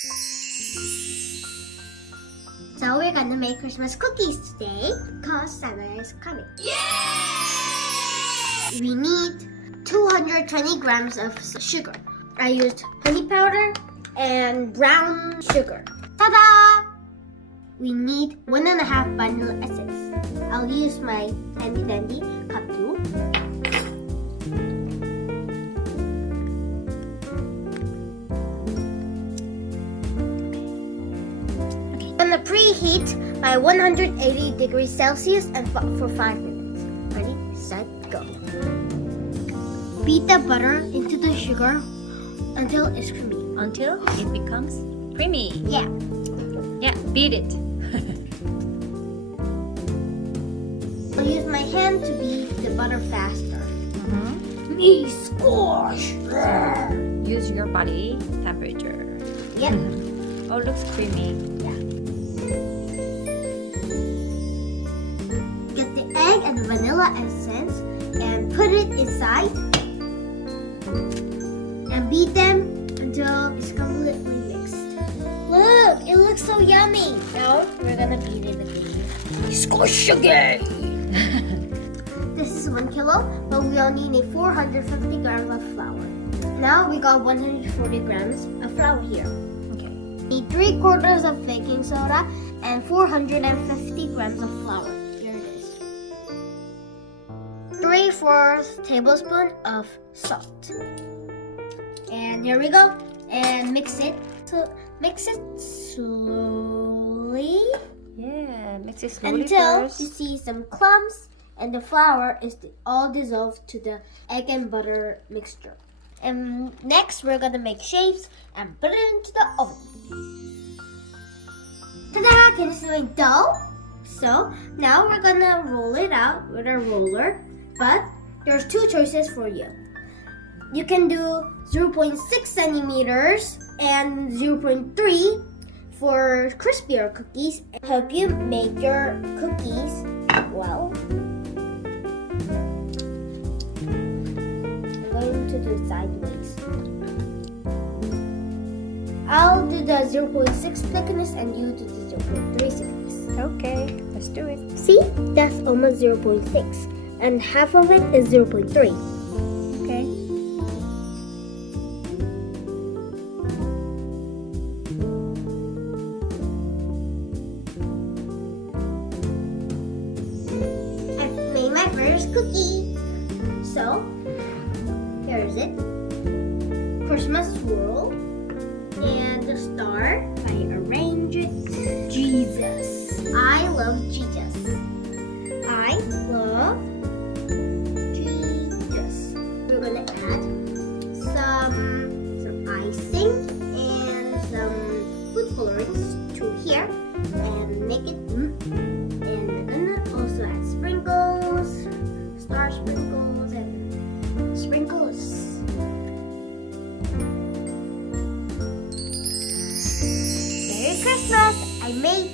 So we're gonna make Christmas cookies today because Santa is coming. Yay! We need 220 grams of sugar. I used honey powder and brown sugar. Ta-da! We need 1.5 vanilla essence. I'll use my handy dandy cup too. I'm gonna preheat by 180 degrees Celsius and for 5 minutes. Ready, set, go. Beat the butter into the sugar until it's creamy. Until it becomes creamy. Yeah. Yeah, beat it. I'll use my hand to beat the butter faster. Me squash! Use your body temperature. Yep. Oh, looks creamy. Yeah. Get the egg and vanilla essence and put it inside. And beat them until it's completely mixed. Look, it looks so yummy. Now we're gonna beat it again. Squish again! This is 1 kilo, but we only need 450 grams of flour. Now we got 140 grams of flour here. Okay. Need 3/4 of baking soda and 450 grams of flour. Here it is. 3/4 tablespoon of salt. And here we go. And mix it. So mix it slowly Yeah, mix it slowly until first. you see some clumps and the flour is all dissolved to the egg and butter mixture. And next we're gonna make shapes and put it into the oven. Ta-da! Can you see my dough? So now we're gonna roll it out with a roller, but there's 2 choices for you. You can do 0.6 centimeters and 0.3 for crispier cookies and help you make your cookies well. I'm going to do sideways. I'll do the 0.6 thickness and you do the 0.3 thickness. Okay, let's do it. See? That's almost 0.6 and half of it is 0.3. Okay. I've made my first cookie. So, here is it. Christmas swirl. And the star, I arrange it. Jesus. I love Jesus. I love Jesus. We're gonna add some icing and some food colorings to here and make it. And we're gonna also add sprinkles, star sprinkles, and sprinkles. Merry Christmas! I made